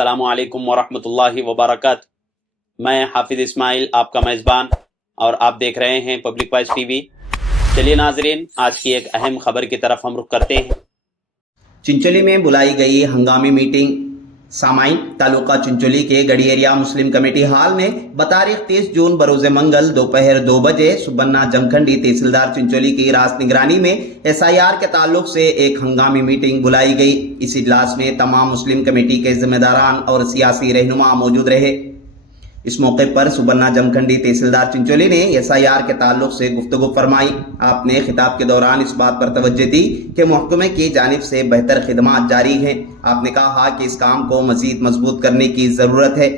السلام علیکم ورحمۃ اللہ وبرکاتہ۔ میں حافظ اسماعیل آپ کا میزبان اور آپ دیکھ رہے ہیں پبلک وائس ٹی وی۔ چلیے ناظرین، آج کی ایک اہم خبر کی طرف ہم رخ کرتے ہیں۔ چنچولی میں بلائی گئی ہنگامی میٹنگ۔ سامعین، تعلقہ چنچولی کے گڑھی ایریا مسلم کمیٹی ہال میں بتاریخ 30 جون بروز منگل دوپہر 2 بجے سبنا جمکھنڈی تحصیلدار چنچولی کی راست نگرانی میں SIR کے تعلق سے ایک ہنگامی میٹنگ بلائی گئی۔ اس اجلاس میں تمام مسلم کمیٹی کے ذمہ داران اور سیاسی رہنما موجود رہے۔ اس موقع پر سبنا جمکھنڈی تحصیلدار چنچولی نے SIR کے تعلق سے گفتگو فرمائی۔ آپ نے خطاب کے دوران اس بات پر توجہ دی کہ محکمے کی جانب سے بہتر خدمات جاری ہیں۔ آپ نے کہا کہ اس کام کو مزید مضبوط کرنے کی ضرورت ہے۔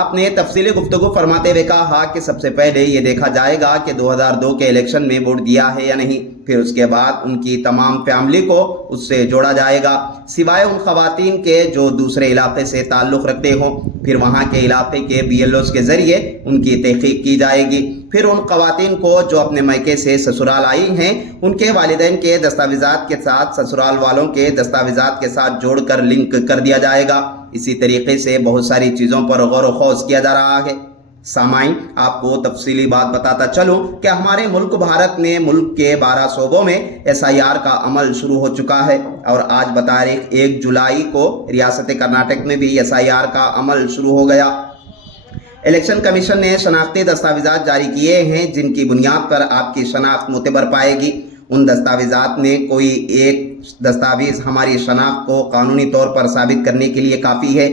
آپ نے تفصیلی گفتگو فرماتے ہوئے کہا کہ سب سے پہلے یہ دیکھا جائے گا کہ 2002 کے الیکشن میں ووٹ دیا ہے یا نہیں، پھر اس کے بعد ان کی تمام فیملی کو اس سے جوڑا جائے گا، سوائے ان خواتین کے جو دوسرے علاقے سے تعلق رکھتے ہوں۔ پھر وہاں کے علاقے کے BLOs کے ذریعے ان کی تحقیق کی جائے گی۔ پھر ان خواتین کو جو اپنے میکے سے سسرال آئی ہیں، ان کے والدین کے دستاویزات کے ساتھ سسرال والوں کے دستاویزات کے ساتھ جوڑ کر لنک کر دیا جائے گا۔ اسی طریقے سے بہت ساری چیزوں پر غور و خوض کیا جا رہا ہے۔ سامعین، آپ کو تفصیلی بات بتاتا چلوں کہ ہمارے ملک بھارت میں ملک کے 12 صوبوں میں SIR کا عمل شروع ہو چکا ہے، اور آج بتاریخ 1 جولائی کو ریاست کرناٹک میں بھی SIR کا عمل شروع ہو گیا۔ الیکشن کمیشن نے شناختی دستاویزات جاری کیے ہیں جن کی بنیاد پر آپ کی شناخت معتبر پائے گی۔ ان دستاویزات میں کوئی ایک دستاویز ہماری شناخت کو قانونی طور پر ثابت کرنے کے لیے کافی ہے۔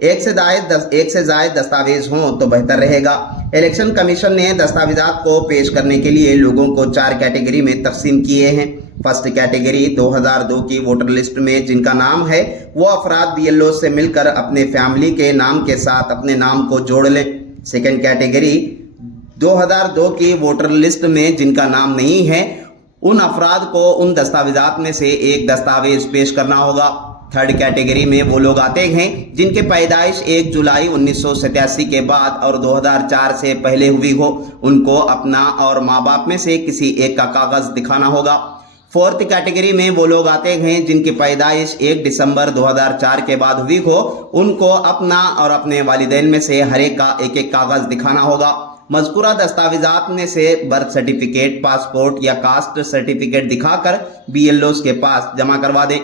ایک سے زائد دستاویز ہوں تو بہتر رہے گا۔ الیکشن کمیشن نے دستاویزات کو پیش کرنے کے لیے لوگوں کو 4 کیٹیگری میں تقسیم کیے ہیں۔ فرسٹ کیٹیگری 2002 کی ووٹر لسٹ میں جن کا نام ہے وہ افراد BLO سے مل کر اپنے فیملی کے نام کے ساتھ اپنے نام کو جوڑ لیں۔ سیکنڈ کیٹیگری 2002 کی ووٹر لسٹ میں جن کا نام نہیں ہے، ان افراد کو ان دستاویزات میں سے ایک دستاویز پیش کرنا ہوگا۔ تھرڈ کیٹیگری میں وہ لوگ آتے ہیں جن کی پیدائش 1 جولائی 1987 کے بعد اور 2004 سے پہلے ہوئی ہو۔ ان کو اپنا اور ماں باپ میں سے کسی ایک کا کاغذ دکھانا ہوگا۔ فورتھ کیٹیگری میں وہ لوگ آتے ہیں جن کی پیدائش 1 دسمبر 2004 کے بعد ہوئی ہو۔ ان کو اپنا اور اپنے والدین میں سے ہر ایک کا ایک کاغذ دکھانا ہوگا۔ مذکورہ دستاویزات میں سے برتھ سرٹیفکیٹ، پاسپورٹ یا کاسٹ سرٹیفکیٹ دکھا کر BLOs کے پاس جمع کروا دیں۔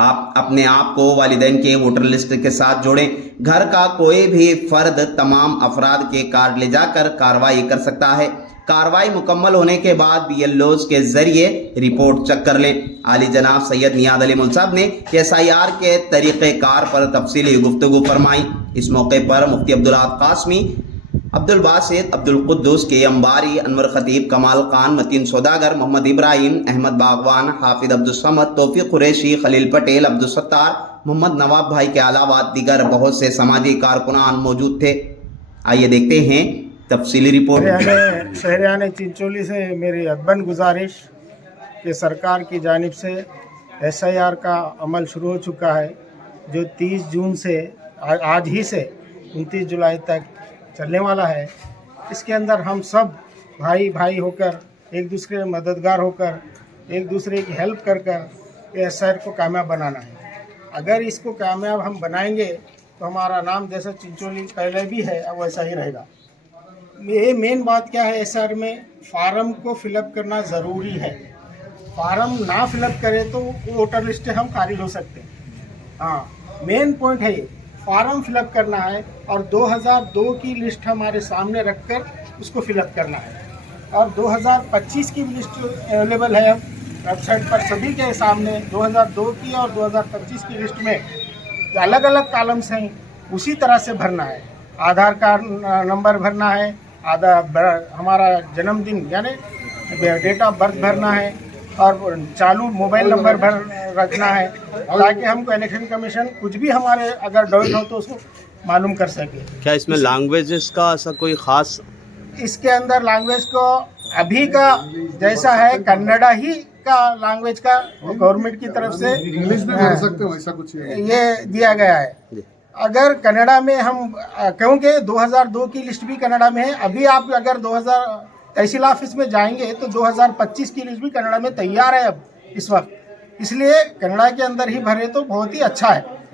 آپ اپنے آپ کو والدین کے ووٹر لسٹ کے ساتھ جوڑیں۔ گھر کا کوئی بھی فرد تمام افراد کے کارڈ لے جا کر کارروائی کر سکتا ہے۔ کارروائی مکمل ہونے کے بعد BLOs کے ذریعے رپورٹ چیک کر لیں۔ عالی جناب سید نیاد علی مل صاحب نے SIR کے طریقہ کار پر تفصیلی گفتگو فرمائی۔ اس موقع پر مفتی عبدالعاد قاسمی، عبدالباسط، عبدالقدوس کے انباری، انور خطیب، کمال خان، متین سوداگر، محمد ابراہیم، احمد باغوان، حافظ عبدالصمد، توفیق قریشی، خلیل پٹیل، عبدالستار، محمد نواب بھائی کے علاوہ دیگر بہت سے سماجی کارکنان موجود تھے۔ آئیے دیکھتے ہیں تفصیلی رپورٹ۔ شہریان چنچولی سے میری ادبن گزارش کہ سرکار کی جانب سے SIR کا عمل شروع ہو چکا ہے، جو 30 جون سے آج ہی سے 29 جولائی تک چلنے والا ہے۔ اس کے اندر ہم سب بھائی بھائی ہو کر، ایک دوسرے کے مددگار ہو کر، ایک دوسرے کی ہیلپ کر SIR کو کامیاب بنانا ہے۔ اگر اس کو کامیاب ہم بنائیں گے تو ہمارا نام جیسا چنچولی پہلے بھی ہے اب ویسا ہی رہے گا۔ یہ مین بات کیا ہے، SIR میں فارم کو فل اپ کرنا ضروری ہے۔ فارم نہ فل اپ کرے تو ووٹر لسٹ ہم خارج ہو سکتے ہیں۔ ہاں، مین پوائنٹ ہے یہ، فارم فل اپ کرنا ہے اور 2002 کی لسٹ ہمارے سامنے رکھ کر اس کو فل اپ کرنا ہے۔ اور 2025 کی لسٹ اویلیبل ہے ویب سائٹ پر سبھی کے سامنے۔ 2002 کی اور 2025 کی لسٹ میں الگ الگ کالمس ہیں، اسی طرح سے بھرنا ہے۔ آدھار کارڈ نمبر بھرنا ہے، ہمارا جنم دن یعنی ڈیٹ آف برتھ بھرنا ہے، اور چالو موبائل نمبر رکھنا ہے، تاکہ ہم کو الیکشن کمیشن کچھ بھی ہمارے اگر ڈاؤٹ ہو تو اس کو معلوم کر سکے۔ کیا اس میں لینگویجز کا ایسا کوئی خاص؟ اس کے اندر لینگویج کو ابھی کا جیسا ہے کنڈا ہی کا لینگویج کا گورنمنٹ کی طرف سے انگلش بھی بھر سکتے ہو، ایسا کچھ یہ دیا گیا ہے۔ اگر کنڈا میں ہم، کیونکہ 2002 کی لسٹ بھی کنڈا میں ہے، ابھی آپ اگر تحصیل آفس میں جائیں گے تو 2025 کی لسٹ بھی کنڈا میں تیار ہے اب اس وقت، اس لیے کنڈا کے اندر ہی بھرے تو بہت ہی اچھا ہے۔